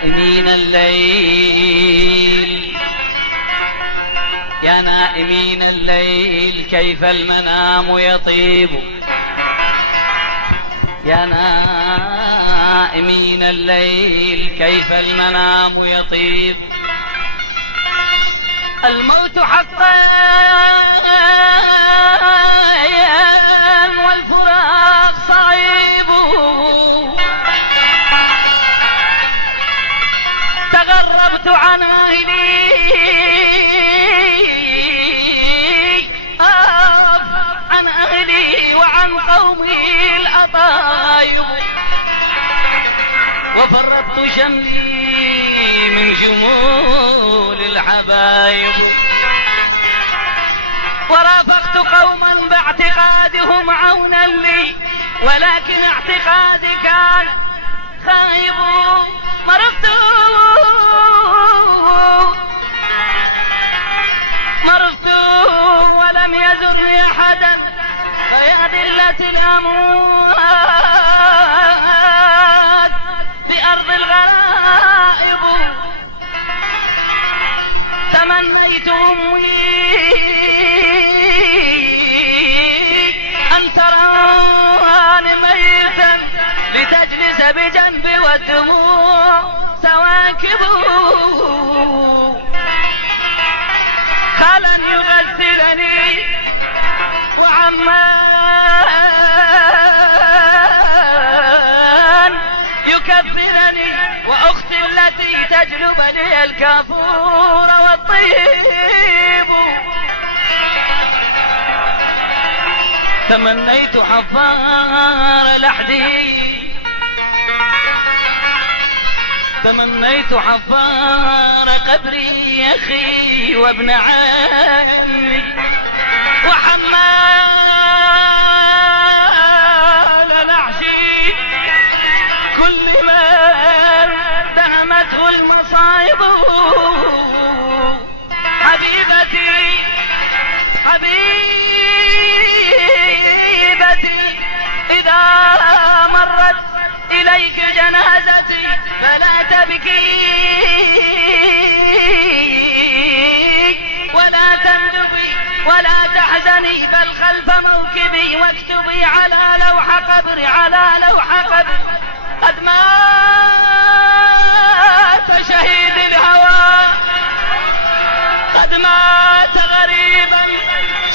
نائمين الليل، يا نائمين الليل كيف المنام يطيب، يا نائمين الليل كيف المنام يطيب. الموت حقا والفراق صعيب، تغربت عن أهلي عن أهلي وعن قومي الأطايب، وفرقت شملي من جمول الحبايب، ورافقت قوما باعتقادهم عونا لي ولكن اعتقادي كان خايب. مرضت ولم يزرني أحدا، فيا دلة الأموات بأرض الغرائب. تمنيت أمي أن تراني ميتا لتجلس بجنبي والدموع سواكب، خالا يغسلني وعمان يكفرني، وأختي التي تجلب لي الكافور والطيب. تمنيت حفار لحدي، تمنيت حفار قبري أخي وابن عمي، وحمال نعشي كل ما دهمته المصائب. حبيبتي حبيبتي إذا مرت إليك جنازتي فلا تبكي ولا تندبي ولا تحزني، بل خلف موكبي واكتبي على لوح قبري، على لوح قبري قد مات شهيد الهوى، قد مات غريبا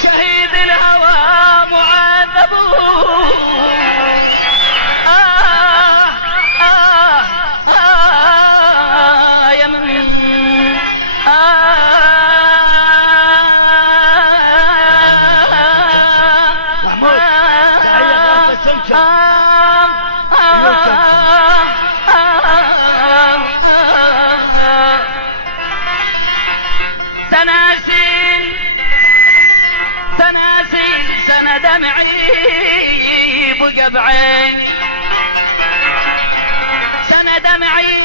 شهيد الهوى معذب. سناسيل سنة دمعي بقى بعيني، سنة دمعي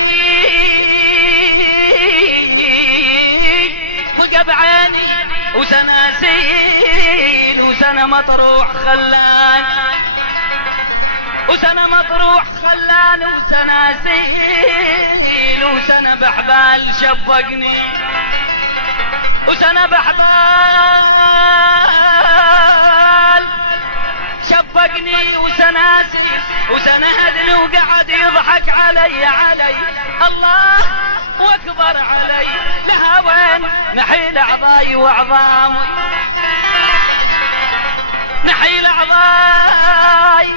بقى بعيني، وسناسيل وسنة مطروح خلاني، وسنة مطروح خلاني، وسناسيل وسنة بحبال شبقني، وسنة بحبال شبقني، وسناسل وسنة هدل وقعد يضحك علي الله واكبر علي. لها وين نحيل اعضاي وعظامي، نحيل اعضاي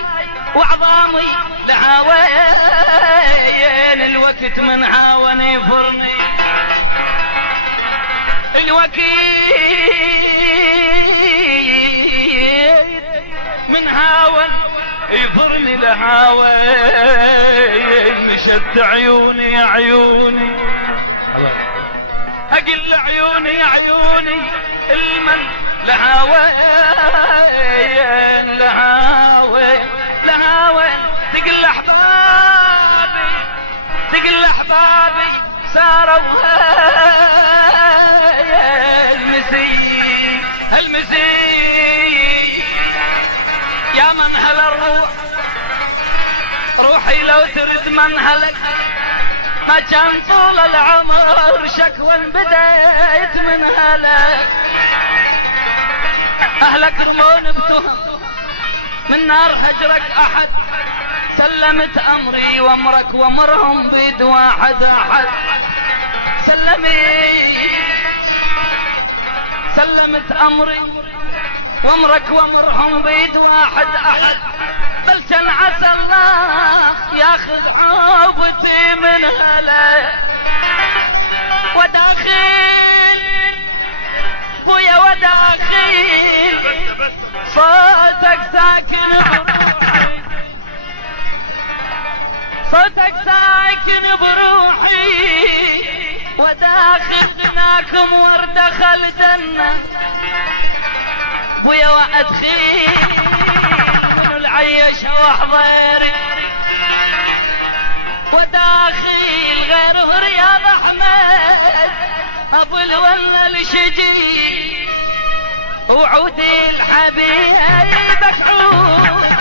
وعظامي، لها وين الوقت من عاون يفرني، الوكيل من هاون يفرني لهاوين، مشت عيوني يا عيوني، اقل عيوني يا عيوني المن لهاوين، لهاوين لهاوين، تقل احبابي تقل احبابي صاروا المزي يا منهل الروح، روحي لو ترد منهلك ما كان طول العمر شكوى بديت من هلا اهلك رمون بتهم من نار هجرك احد سلمت امري وامرك وامرهم بيد واحد احد سلمت امري وامرك وامرهم بيد واحد احد بل كان عسى الله ياخذ عوبتي من هلا وداخل بويا وداخل صوتك ساكن بروحي صوتك ساكن بروحي وداخل دناكم وردخل جنة بويا وادخل من العيش وحضيري وداخل غيره رياض احمد ابو الولى الشجي وعودي الحبيبك عود